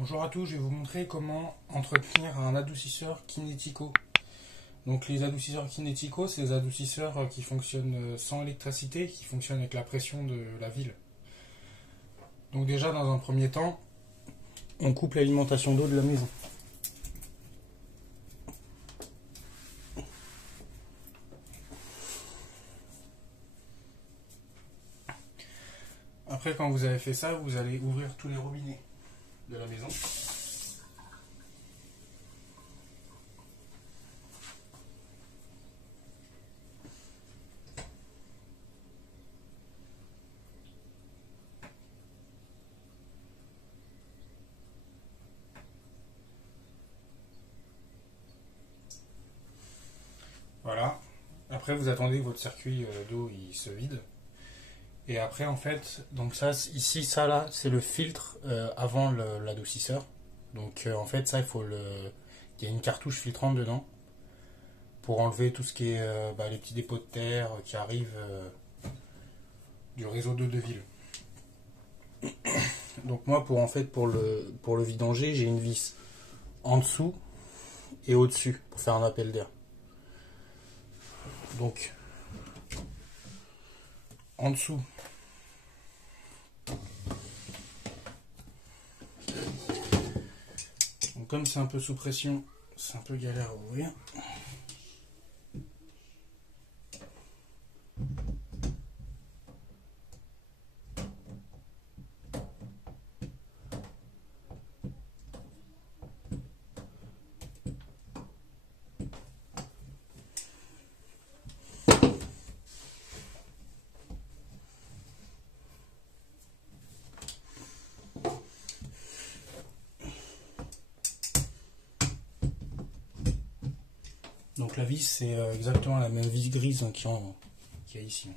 Bonjour à tous, je vais vous montrer comment entretenir un adoucisseur Kinetico. Donc les adoucisseurs Kinetico, c'est des adoucisseurs qui fonctionnent sans électricité, qui fonctionnent avec la pression de la ville. Donc déjà dans un premier temps, on coupe l'alimentation d'eau de la maison. Après, quand vous avez fait ça, vous allez ouvrir tous les robinets de la maison. Voilà. Après, vous attendez que votre circuit d'eau il se vide. Et après, en fait, donc ça, ici, ça là, c'est le filtre avant l'adoucisseur. Donc, en fait, ça, il y a une cartouche filtrante dedans pour enlever tout ce qui est les petits dépôts de terre qui arrivent du réseau d'eau de ville. Donc moi, pour le vidanger, j'ai une vis en dessous et au-dessus pour faire un appel d'air. Donc, en dessous, donc comme c'est un peu sous pression, c'est un peu galère à ouvrir. Donc la vis, c'est exactement la même vis grise qu'il y a ici.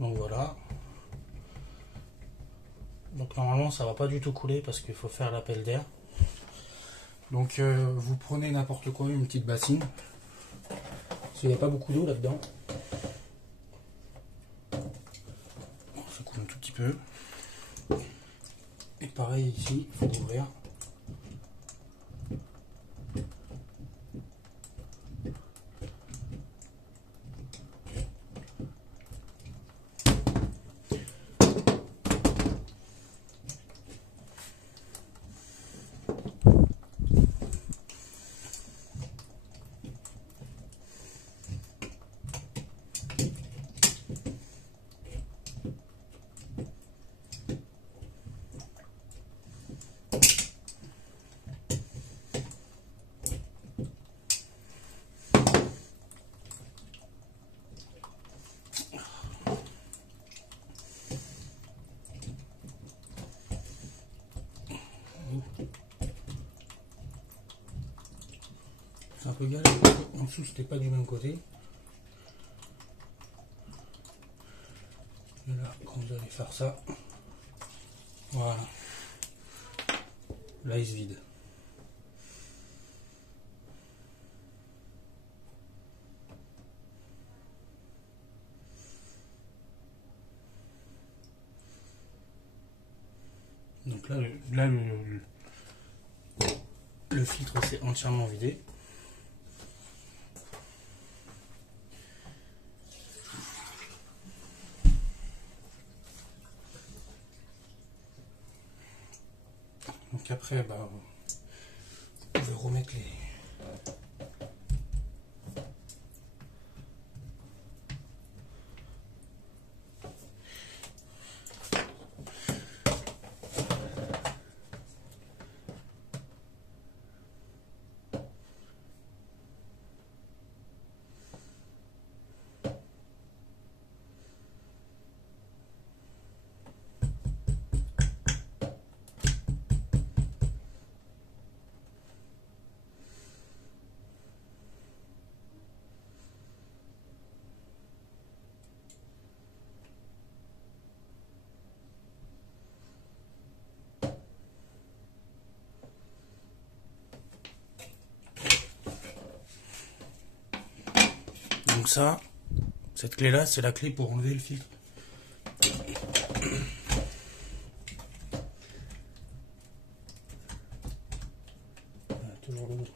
Donc voilà. Donc normalement ça va pas du tout couler parce qu'il faut faire l'appel d'air. Donc vous prenez n'importe quoi, une petite bassine. Parce qu'il n'y a pas beaucoup d'eau là-dedans. Ça coule un tout petit peu. Et pareil ici, il faut l'ouvrir. C'est un peu galère parce qu'en dessous c'était pas du même côté. Et là, quand vous allez faire ça, voilà. Là il se vide. Donc là, le filtre s'est entièrement vidé. Donc après, je vais remettre les... ça. Cette clé là, c'est la clé pour enlever le filtre. Voilà, toujours le bout.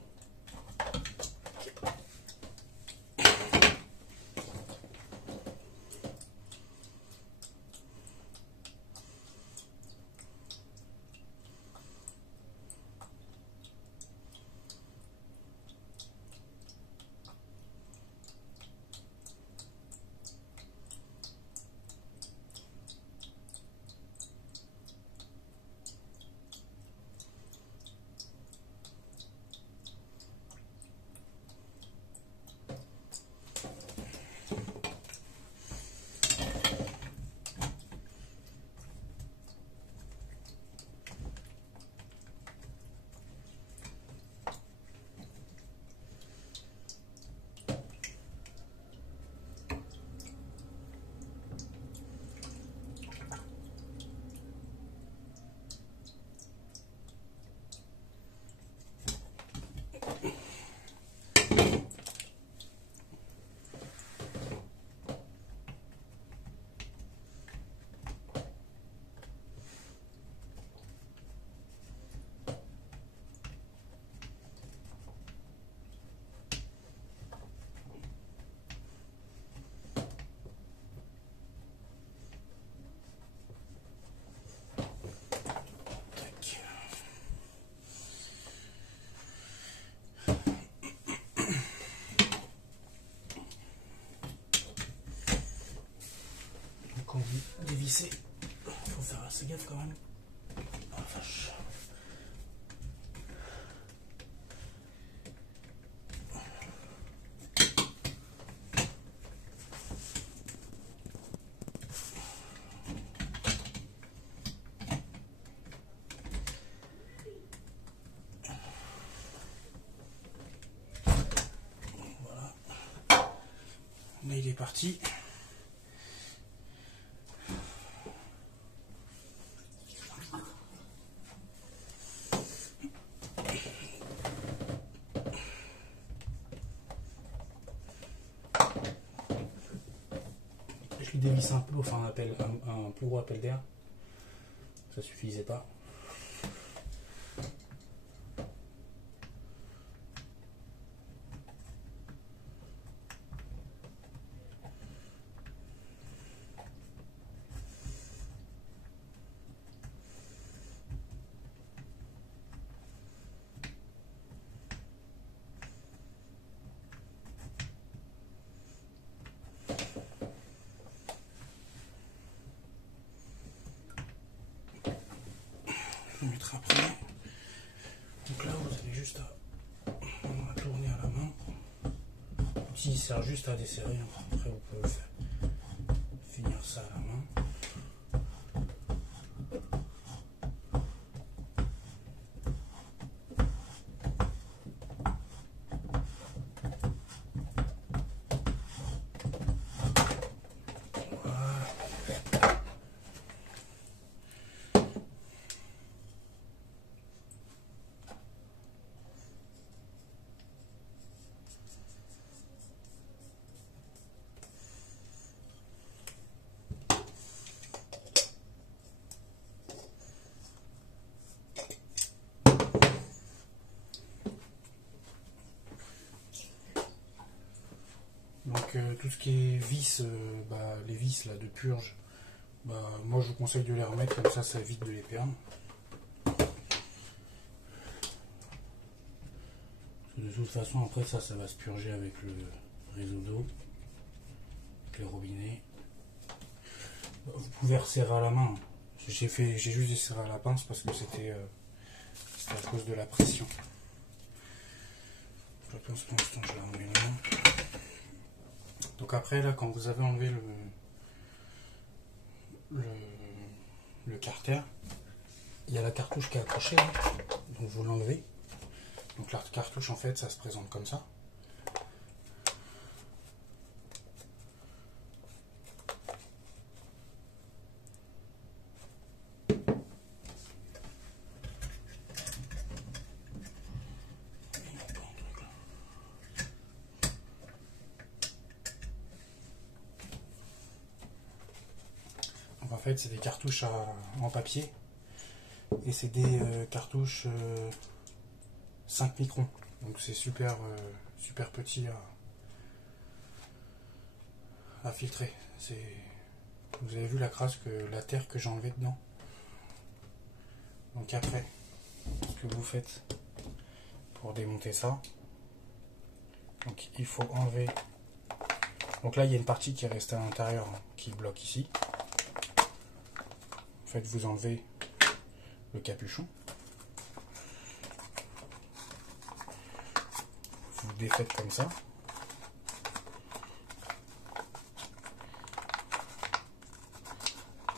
Quand vous dévissez, il faut faire assez gaffe quand même. Oh la vache. Voilà. Là il est parti. Je lui dévisse un peu, enfin un plus gros appel d'air. Ça suffisait pas. Je vais mettre après. Donc là, vous avez juste à tourner à la main. L'outil il sert juste à desserrer. Après, vous pouvez finir ça à la main. Donc tout ce qui est vis, les vis là, de purge, moi je vous conseille de les remettre, comme ça évite de les perdre. De toute façon après ça va se purger avec le réseau d'eau, avec les robinets. Vous pouvez resserrer à la main. J'ai juste desserré à la pince parce que c'était à cause de la pression. La pince pour l'instant je la remets là. Donc après là quand vous avez enlevé le carter, il y a la cartouche qui est accrochée là, donc vous l'enlevez. Donc la cartouche en fait ça se présente comme ça. Donc en fait c'est des cartouches en papier et c'est des cartouches 5 microns. Donc c'est super, super petit à filtrer. Vous avez vu la crasse, la terre que j'ai enlevée dedans. Donc après, ce que vous faites pour démonter ça, donc il faut enlever. Donc là il y a une partie qui est restée à l'intérieur, hein, qui bloque ici. En fait vous enlevez le capuchon. Vous défaites comme ça.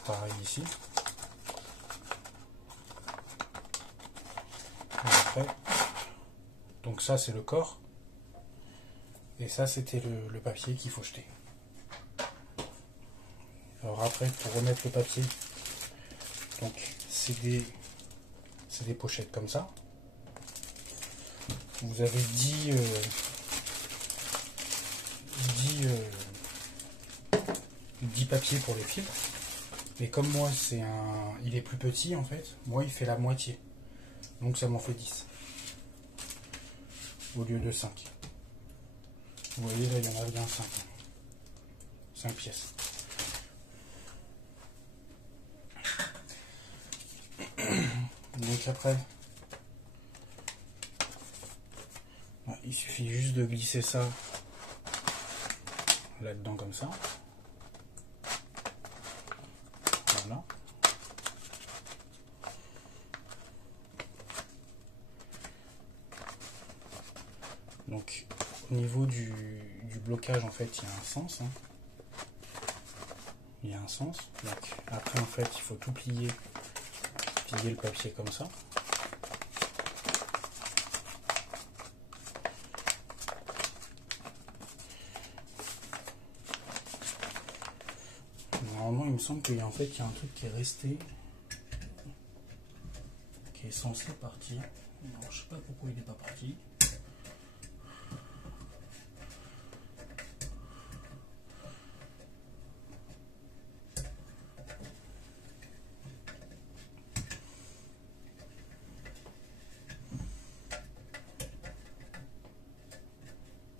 Pareil ici. Et après, donc ça c'est le corps. Et ça c'était le papier qu'il faut jeter. Alors après, pour remettre le papier, donc c'est des pochettes comme ça. Vous avez 10 papiers pour les filtres. Mais comme moi il est plus petit en fait, moi il fait la moitié. Donc ça m'en fait 10. Au lieu de 5. Vous voyez là il y en a bien 5. 5 pièces. Donc après, il suffit juste de glisser ça là-dedans comme ça. Voilà. Donc au niveau du blocage en fait il y a un sens. Hein. Il y a un sens. Donc après en fait il faut tout plier le papier comme ça. Normalement il me semble qu'il y a un truc qui est resté, qui est censé partir. Alors, je sais pas pourquoi il n'est pas parti.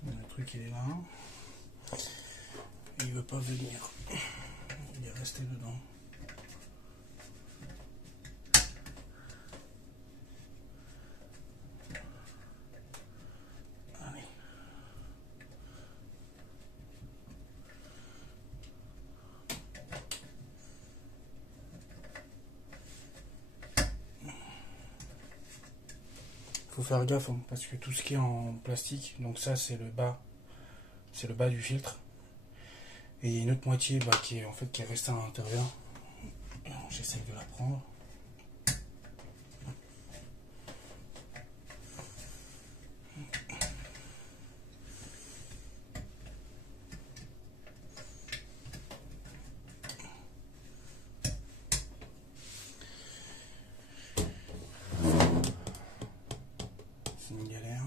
Le truc il est là. Il veut pas venir. Il est resté dedans. Allez. Faut faire gaffe hein, parce que tout ce qui est en plastique, donc ça c'est le bas du filtre. Et il y a une autre moitié qui est restée à l'intérieur. J'essaie de la prendre. C'est une galère.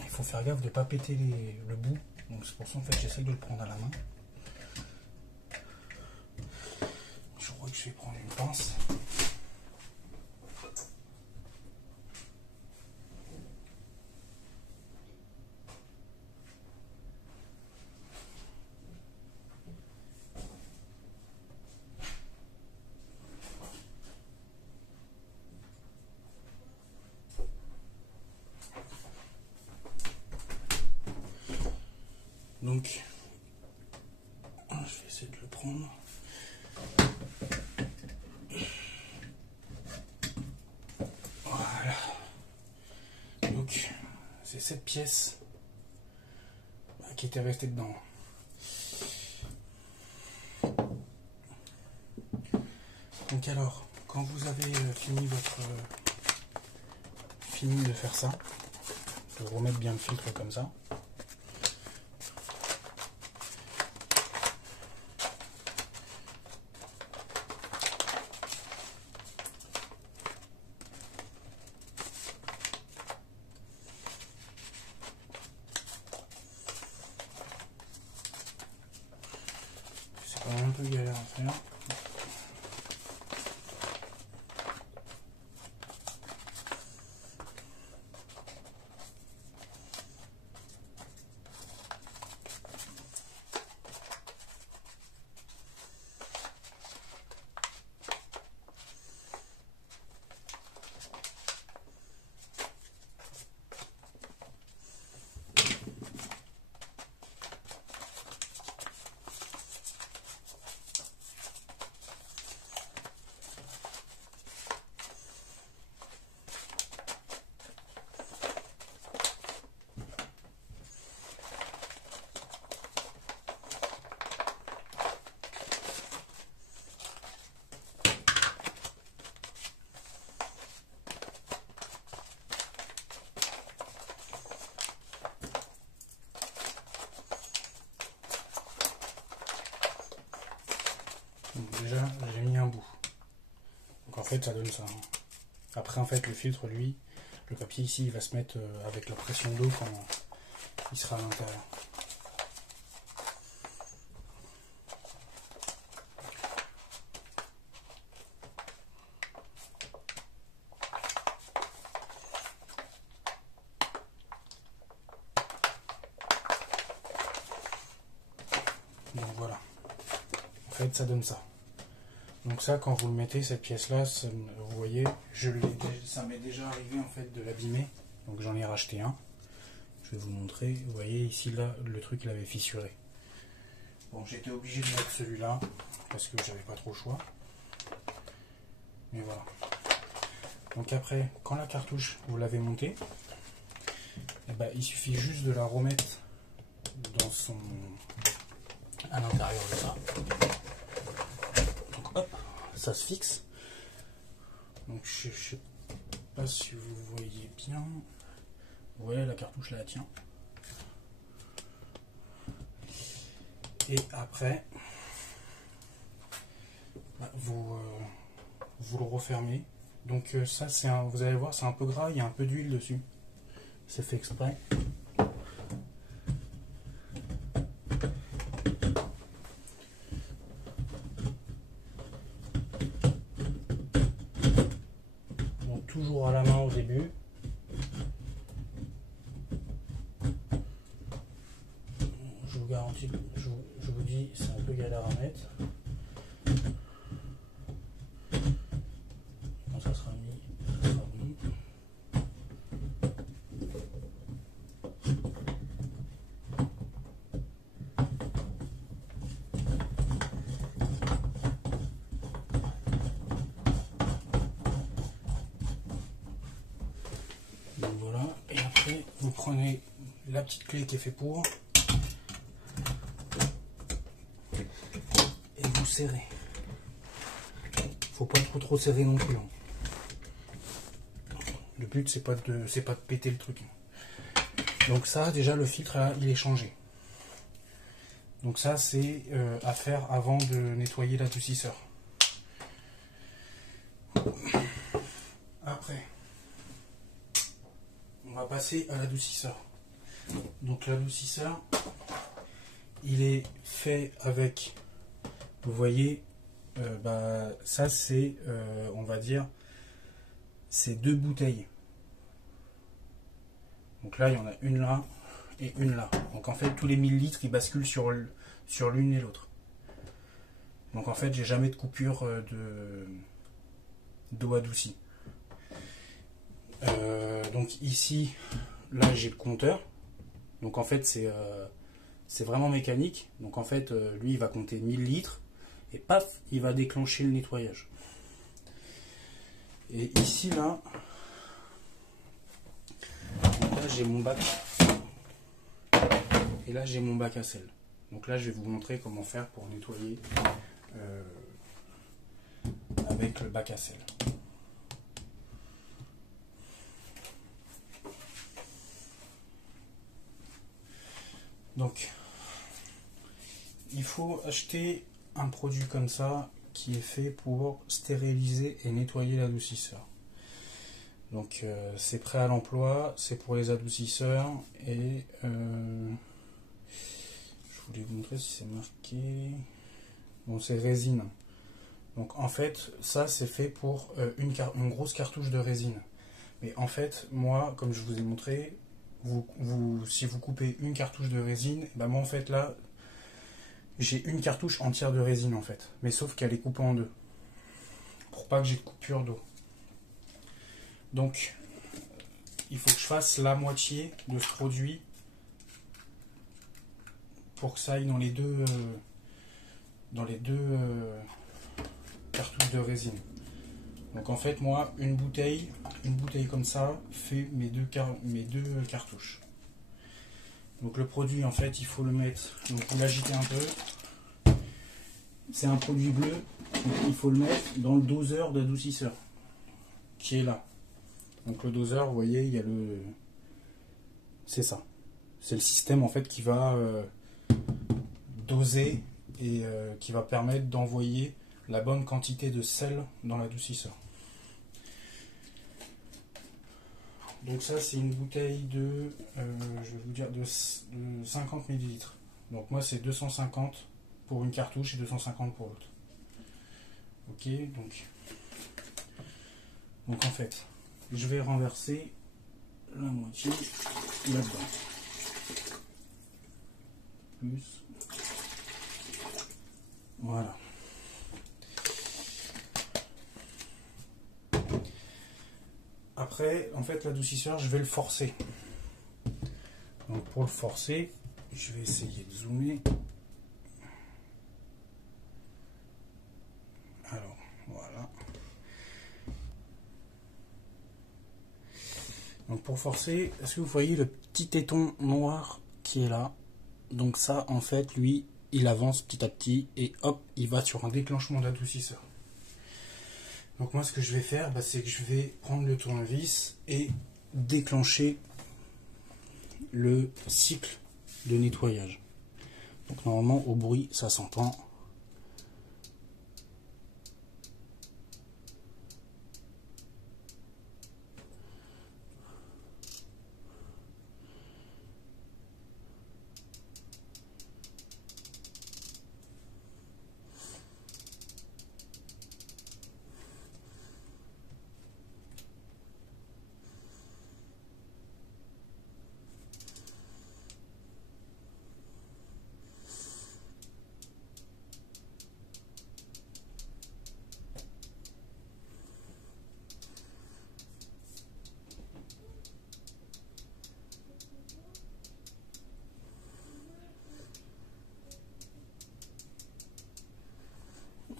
Il faut faire gaffe de ne pas péter le bout. Donc c'est pour ça en fait j'essaie de le prendre à la main. Je crois que je vais prendre une pince. Donc, je vais essayer de le prendre. Voilà. Donc, c'est cette pièce qui était restée dedans. Donc alors, quand vous avez fini de faire ça, de remettre bien le filtre comme ça. C'est quand même un peu galère à faire. Donc déjà j'ai mis un bout. Donc en fait ça donne ça. Après en fait le filtre lui, le papier ici il va se mettre avec la pression d'eau quand il sera à l'intérieur. Donc voilà. En fait ça donne ça. Donc ça, quand vous le mettez, cette pièce-là, vous voyez, ça m'est déjà arrivé en fait de l'abîmer. Donc j'en ai racheté un. Je vais vous montrer. Vous voyez ici, là, le truc, il avait fissuré. Bon, j'étais obligé de mettre celui-là parce que j'avais pas trop le choix. Mais voilà. Donc après, quand la cartouche, vous l'avez montée, eh ben, il suffit juste de la remettre dans à l'intérieur de ça. Donc hop, ça se fixe. Donc je sais pas si vous voyez bien. Ouais, la cartouche là, elle tient. Et après, bah, vous le refermez. Donc ça, vous allez voir, c'est un peu gras, il y a un peu d'huile dessus. C'est fait exprès. Donc toujours à la main au début. Je vous garantis, je vous dis, c'est un peu galère à mettre. Quand ça sera mis, ça sera bon. Donc voilà, et après vous prenez la petite clé qui est fait pour et vous serrez. Faut pas trop serrer non plus. Le but c'est pas de péter le truc. Donc ça déjà le filtre là, il est changé. Donc ça c'est à faire avant de nettoyer l'adoucisseur. Après on va passer à l'adoucisseur. Donc l'adoucisseur il est fait avec, vous voyez, ça c'est on va dire c'est 2 bouteilles. Donc là il y en a une là et une là. Donc en fait tous les 1000 litres ils basculent sur l'une et l'autre. Donc en fait j'ai jamais de coupure d'eau adoucie. Donc ici là j'ai le compteur. Donc en fait c'est vraiment mécanique. Donc en fait lui il va compter 1000 litres et paf il va déclencher le nettoyage. Et ici là j'ai mon bac et là j'ai mon bac à sel. Donc là je vais vous montrer comment faire pour nettoyer avec le bac à sel. Donc, il faut acheter un produit comme ça qui est fait pour stériliser et nettoyer l'adoucisseur. Donc, c'est prêt à l'emploi, c'est pour les adoucisseurs et je voulais vous montrer si c'est marqué. Bon, c'est résine. Donc, en fait, ça c'est fait pour une grosse cartouche de résine. Mais en fait, moi, comme je vous ai montré, si vous coupez une cartouche de résine, ben moi en fait là, j'ai une cartouche entière de résine en fait. Mais sauf qu'elle est coupée en deux. Pour pas que j'ai de coupure d'eau. Donc, il faut que je fasse la moitié de ce produit pour que ça aille dans les deux, cartouches de résine. Donc en fait, moi, une bouteille comme ça fait mes deux cartouches. Donc le produit, en fait, il faut le mettre, donc vous l'agitez un peu. C'est un produit bleu, donc il faut le mettre dans le doseur d'adoucisseur qui est là. Donc le doseur, vous voyez, il y a le... C'est ça. C'est le système, en fait, qui va doser et qui va permettre d'envoyer la bonne quantité de sel dans l'adoucisseur. Donc ça c'est une bouteille de, je vais vous dire, de 50 ml. Donc moi c'est 250 pour une cartouche et 250 pour l'autre. Ok, donc en fait, je vais renverser la moitié là-dedans. Plus. Voilà. Après, en fait, l'adoucisseur, je vais le forcer. Donc pour le forcer, je vais essayer de zoomer. Alors, voilà. Donc pour forcer, est-ce que vous voyez le petit téton noir qui est là? Donc ça, en fait, lui, il avance petit à petit et hop, il va sur un déclenchement d'adoucisseur. Donc moi ce que je vais faire, c'est que je vais prendre le tournevis et déclencher le cycle de nettoyage. Donc normalement au bruit ça s'entend.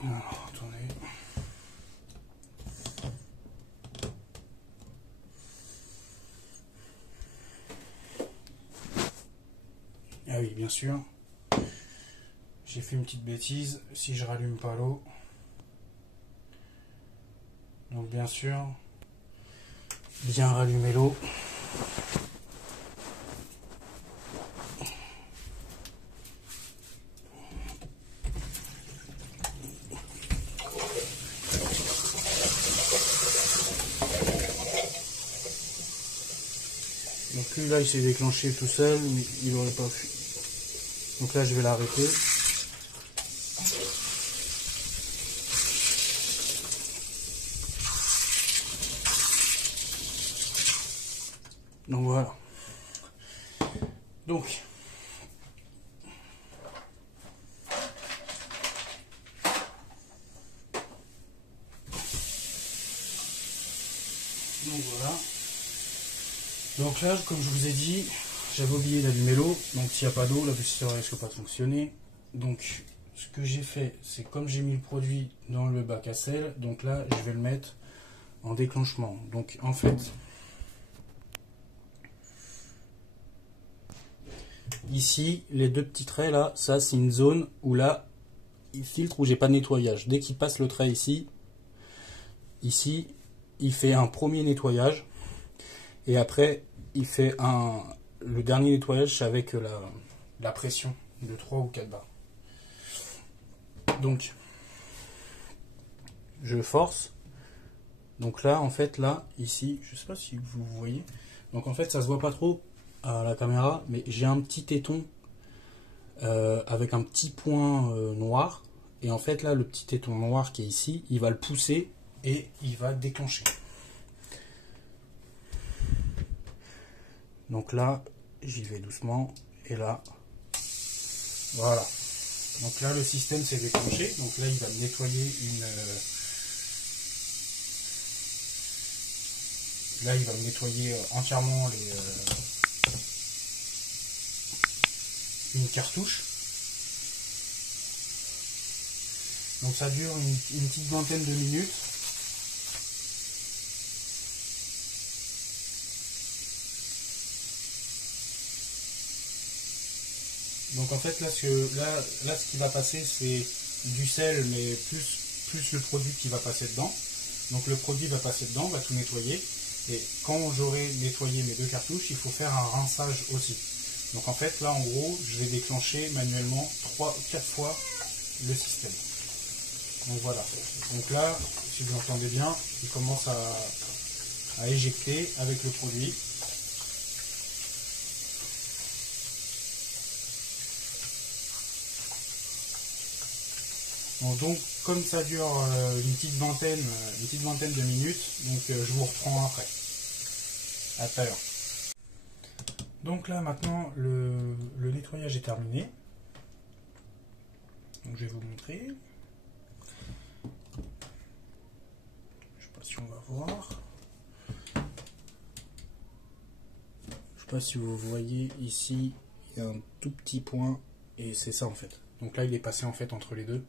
Alors, attendez. Ah oui, bien sûr. J'ai fait une petite bêtise. Si je rallume pas l'eau. Donc bien sûr, bien rallumer l'eau. Donc lui là il s'est déclenché tout seul, mais il n'aurait pas pu. Donc là je vais l'arrêter. Donc voilà. Donc voilà. Donc là, comme je vous ai dit, j'avais oublié d'allumer l'eau. Donc s'il n'y a pas d'eau, l'adoucisseur risque pas de fonctionner. Donc ce que j'ai fait, c'est comme j'ai mis le produit dans le bac à sel, donc là je vais le mettre en déclenchement. Donc en fait, ici, les deux petits traits là, ça c'est une zone où là, il filtre où j'ai pas de nettoyage. Dès qu'il passe le trait ici, il fait un premier nettoyage. Et après, il fait le dernier nettoyage avec la pression de 3 ou 4 bars. Donc, je force. Donc là, en fait, là, ici, je sais pas si vous voyez. Donc en fait, ça se voit pas trop à la caméra, mais j'ai un petit téton avec un petit point noir. Et en fait, là, le petit téton noir qui est ici, il va le pousser et il va déclencher. Donc là, j'y vais doucement. Et là, voilà. Donc là, le système s'est déclenché. Donc là, il va me nettoyer une... Là, il va me nettoyer entièrement une cartouche. Donc ça dure une petite vingtaine de minutes. Donc en fait, là, ce qui va passer, c'est du sel, mais plus le produit qui va passer dedans. Donc le produit va passer dedans, va tout nettoyer. Et quand j'aurai nettoyé mes 2 cartouches, il faut faire un rinçage aussi. Donc en fait, là, en gros, je vais déclencher manuellement 3-4 fois le système. Donc voilà. Donc là, si vous entendez bien, il commence à éjecter avec le produit. Bon, donc comme ça dure une petite vingtaine de minutes, donc je vous reprends après. À tout à l'heure. Donc là maintenant le nettoyage est terminé. Donc je vais vous montrer. Je sais pas si on va voir. Je sais pas si vous voyez ici, il y a un tout petit point et c'est ça en fait. Donc là il est passé en fait entre les deux.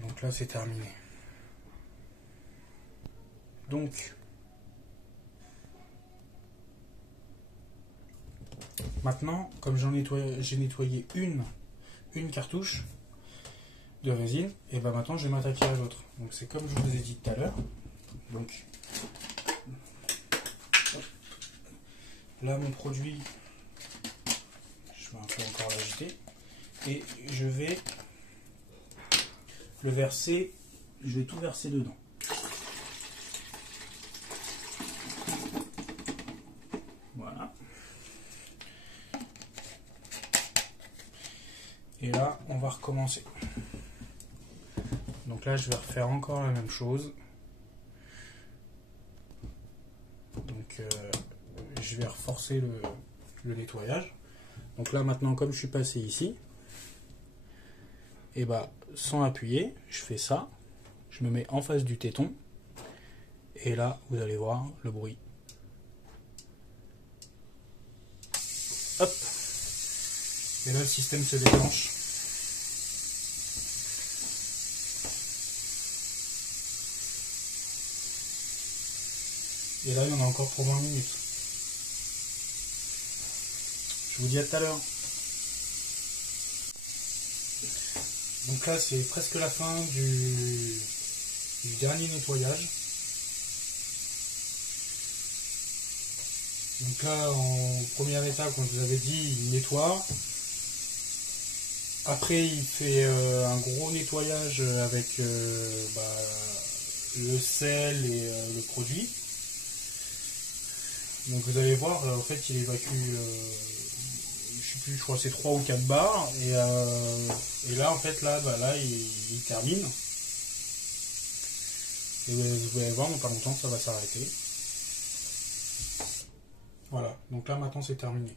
Donc là c'est terminé. Donc maintenant, comme j'ai nettoyé une cartouche de résine, et ben maintenant je vais m'attaquer à l'autre. Donc c'est comme je vous ai dit tout à l'heure. Donc là mon produit, je vais un peu encore l'agiter et je vais le verser, je vais tout verser dedans. Voilà. Et là, on va recommencer. Donc là, je vais refaire encore la même chose. Donc, je vais reforcer le nettoyage. Donc là, maintenant, comme je suis passé ici, et bah, sans appuyer, je fais ça. Je me mets en face du téton. Et là, vous allez voir le bruit. Hop. Et là, le système se déclenche. Et là, il y en a encore pour 20 minutes. Je vous dis à tout à l'heure. Donc là, c'est presque la fin du dernier nettoyage. Donc là, en première étape, comme je vous avais dit, il nettoie. Après, il fait un gros nettoyage avec le sel et le produit. Donc vous allez voir, en fait, il évacue, je sais plus, je crois que c'est 3 ou 4 bars. Et là, en fait, là, il termine. Et vous allez voir, dans pas longtemps, ça va s'arrêter. Voilà, donc là, maintenant, c'est terminé.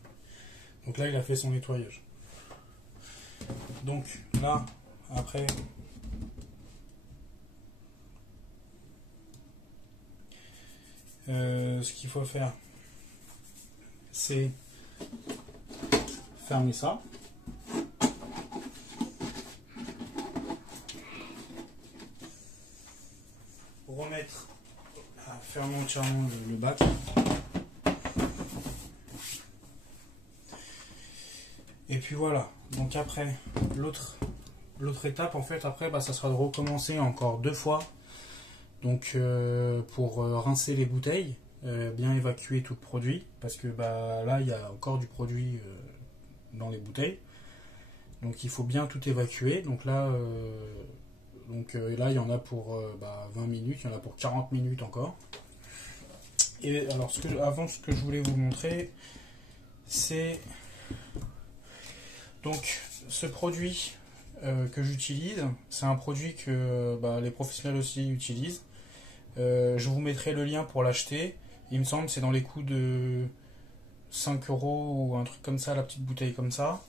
Donc là, il a fait son nettoyage. Donc là, après, ce qu'il faut faire, c'est fermer ça. Remettre, fermer entièrement le bac. Et puis voilà, donc après, l'autre étape, en fait, après, ça sera de recommencer encore 2 fois. Donc pour rincer les bouteilles, bien évacuer tout le produit, parce que bah, là il y a encore du produit dans les bouteilles, donc il faut bien tout évacuer. Donc là, là il y en a pour 20 minutes, il y en a pour 40 minutes encore. Et alors avant, ce que je voulais vous montrer, c'est donc ce produit que j'utilise. C'est un produit que les professionnels aussi utilisent. Je vous mettrai le lien pour l'acheter. Il me semble que c'est dans les coûts de 5 euros ou un truc comme ça, la petite bouteille comme ça.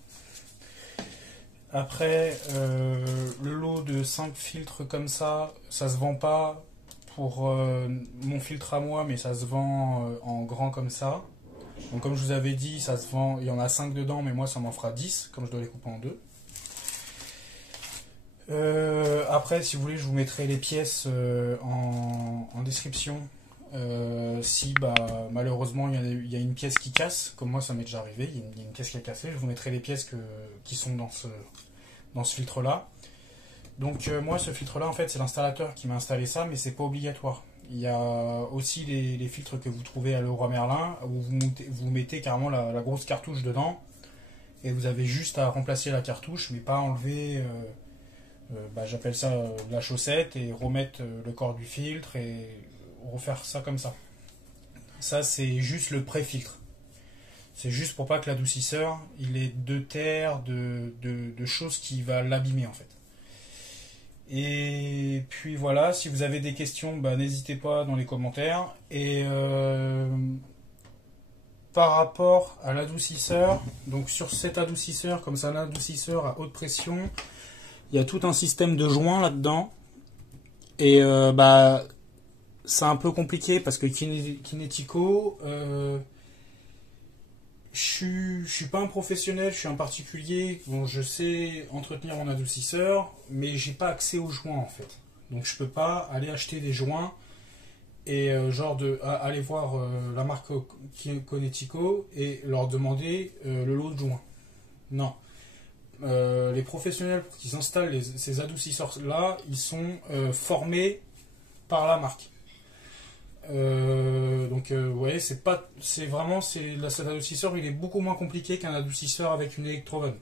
Après, le lot de 5 filtres comme ça se vend pas pour mon filtre à moi, mais ça se vend en grand comme ça. Donc comme je vous avais dit, ça se vend, il y en a 5 dedans, mais moi ça m'en fera 10, comme je dois les couper en deux. Après, si vous voulez, je vous mettrai les pièces en description. Si malheureusement il y a une pièce qui casse, comme moi ça m'est déjà arrivé, il y a une pièce qui a cassé, je vous mettrai les pièces qui sont dans ce filtre là. Donc moi ce filtre là en fait c'est l'installateur qui m'a installé ça, mais c'est pas obligatoire. Il y a aussi les filtres que vous trouvez à Leroy Merlin où vous mettez carrément la grosse cartouche dedans et vous avez juste à remplacer la cartouche mais pas enlever j'appelle ça la chaussette et remettre le corps du filtre et refaire ça comme ça. Ça c'est juste le pré-filtre. C'est juste pour pas que l'adoucisseur il ait de terre, de choses qui va l'abîmer en fait. Et puis voilà, si vous avez des questions, n'hésitez pas dans les commentaires. Et par rapport à l'adoucisseur, donc sur cet adoucisseur, comme c'est un adoucisseur à haute pression, il y a tout un système de joints là-dedans. Et c'est un peu compliqué parce que Kinetico, je suis pas un professionnel, je suis un particulier. Bon, je sais entretenir mon adoucisseur, mais j'ai pas accès aux joints en fait. Donc je peux pas aller acheter des joints et aller voir la marque Kinetico et leur demander le lot de joints. Non. Les professionnels pour qu'ils installent ces adoucisseurs là, ils sont formés par la marque. Cet adoucisseur il est beaucoup moins compliqué qu'un adoucisseur avec une Electrovan.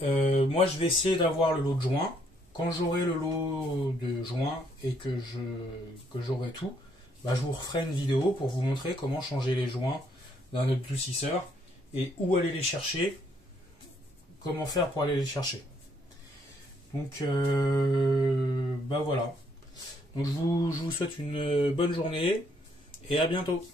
Moi je vais essayer d'avoir le lot de joints. Quand j'aurai le lot de joints et que j'aurai tout, je vous referai une vidéo pour vous montrer comment changer les joints d'un adoucisseur et où aller les chercher, comment faire pour aller les chercher. Donc voilà. Donc je vous souhaite une bonne journée et à bientôt.